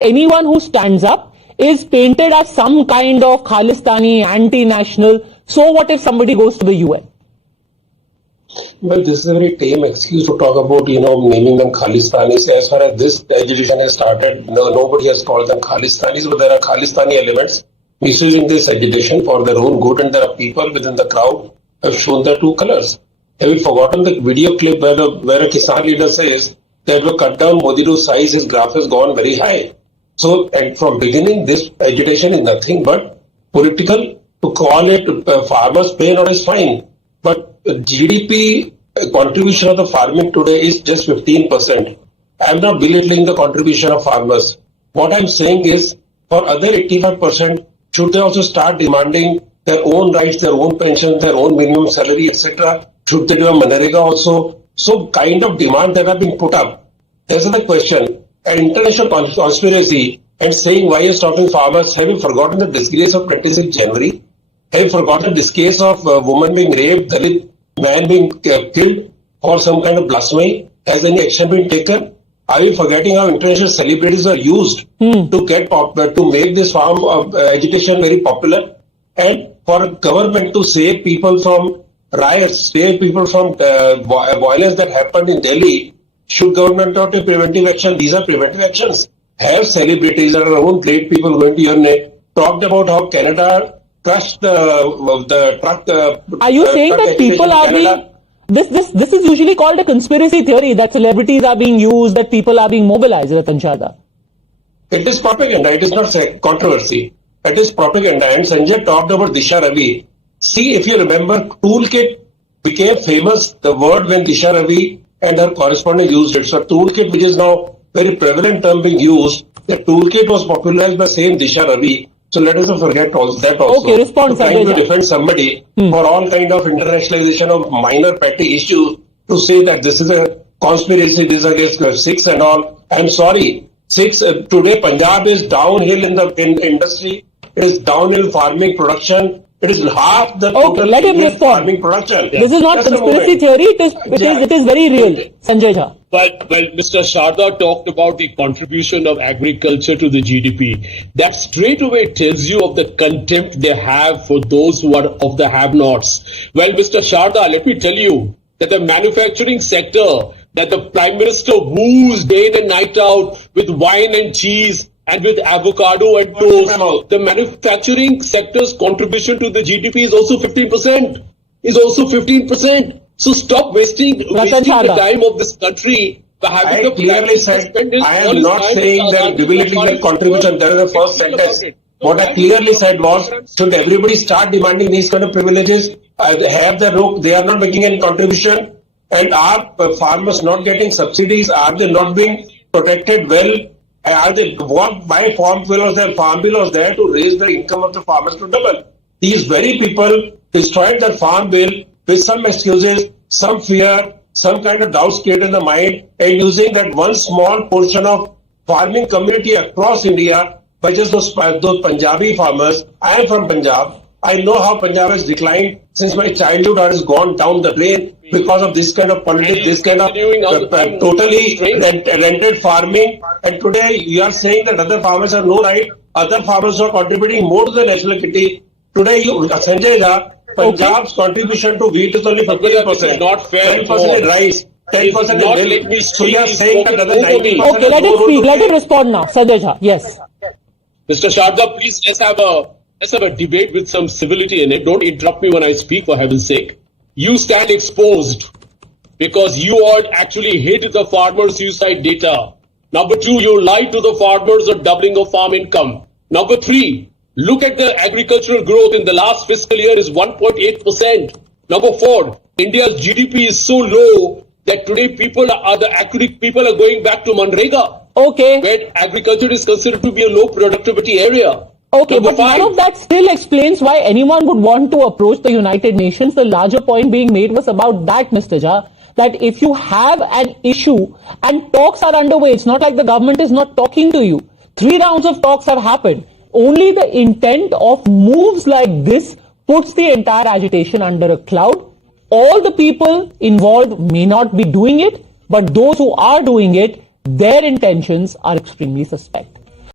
anyone who stands up is painted as some kind of Khalistani, anti-national. So what if somebody goes to the UN? Well, this is a very tame excuse to talk about, naming them Khalistanis. As far as this agitation has started, nobody has called them Khalistanis, but there are Khalistani elements misusing this agitation for their own good, and there are people within the crowd who have shown their true colors. Have you forgotten the video clip where a Kisan leader says that we cut down Modi to size, his graph has gone very high. So, and from beginning, this agitation is nothing but political. To call it farmers' pain or is fine. But GDP contribution of the farming today is just 15%. I am not belittling the contribution of farmers. What I am saying is, for other 85%, should they also start demanding their own rights, their own pension, their own minimum salary, etc.? Should they do a Manrega also? So kind of demand that have been put up. There's another question. An international conspiracy and saying why you're stopping farmers. Have you forgotten the disgrace of 26 January? Have you forgotten this case of a woman being raped, Dalit man being killed for some kind of blasphemy? Has any action been taken? Are you forgetting how international celebrities are used to make this farm agitation very popular? And for a government to save people from riots, save people from violence that happened in Delhi, should government not take preventive action? These are preventive actions. Have celebrities and our own great people going to your name talked about how Canada crushed the truck. Are you saying that people are being... This is usually called a conspiracy theory, that celebrities are being used, that people are being mobilized, Ratan Chadha. It is propaganda. It is not controversy. It is propaganda. And Sanjay talked about Disha Ravi. See, if you remember, Toolkit became famous, the word, when Disha Ravi and her correspondent used it. So Toolkit, which is now very prevalent term being used, the Toolkit was popularized by same Disha Ravi. So let us not forget that also. Okay, respond, so trying to defend somebody for all kind of internationalization of minor petty issues, to say that this is a conspiracy, this is against Sikhs and all. I'm sorry. Sikhs, today Punjab is downhill in the industry. It is downhill farming production. It is half the total farming production. Yeah. This is not conspiracy theory. It is very real. Sanjay Jha. Well, Mr. Sharda talked about the contribution of agriculture to the GDP. That straight away tells you of the contempt they have for those who are of the have-nots. Well, Mr. Sharda, let me tell you that the manufacturing sector, that the Prime Minister woos day in and night out with wine and cheese and with avocado and toast, the manufacturing sector's contribution to the GDP is also 15%. So stop wasting the time of this country by having I clearly said, I am not saying that belittling their contribution. That is the first sentence. What I clearly said was, should everybody start demanding these kind of privileges? Have the rope, they are not making any contribution. And are farmers not getting subsidies? Are they not being protected well? Are they by farm bill was there to raise the income of the farmers to double? These very people destroyed that farm bill with some excuses, some fear, some kind of doubts created in the mind, and using that one small portion of farming community across India by just those Punjabi farmers. I am from Punjab. I know how Punjab has declined since my childhood. Has gone down the drain because of this kind of politics, this kind of totally rented farming. And today you are saying that other farmers have no right. Other farmers are contributing more to the national kitty. Today, Sanjay Jha, Punjab's contribution to wheat is only 15%. Not fair. 10% in rice, 10% in milk. So you are saying that other 90%. Okay, let him speak. Let him respond now. Sanjay Jha, yes. Mr. Sharda, please let's have a debate with some civility in it. Don't interrupt me when I speak, for heaven's sake. You stand exposed because you all actually hid the farmer suicide data. Number 2, you lied to the farmers on doubling of farm income. Number 3, look at the agricultural growth in the last fiscal year is 1.8%. Number 4, India's GDP is so low that today people are going back to Manrega. Okay. Where agriculture is considered to be a low productivity area. Okay, Number 5. None of that still explains why anyone would want to approach the United Nations. The larger point being made was about that, Mr. Jha, that if you have an issue and talks are underway, it's not like the government is not talking to you. 3 rounds of talks have happened. Only the intent of moves like this puts the entire agitation under a cloud. All the people involved may not be doing it, but those who are doing it, their intentions are extremely suspect.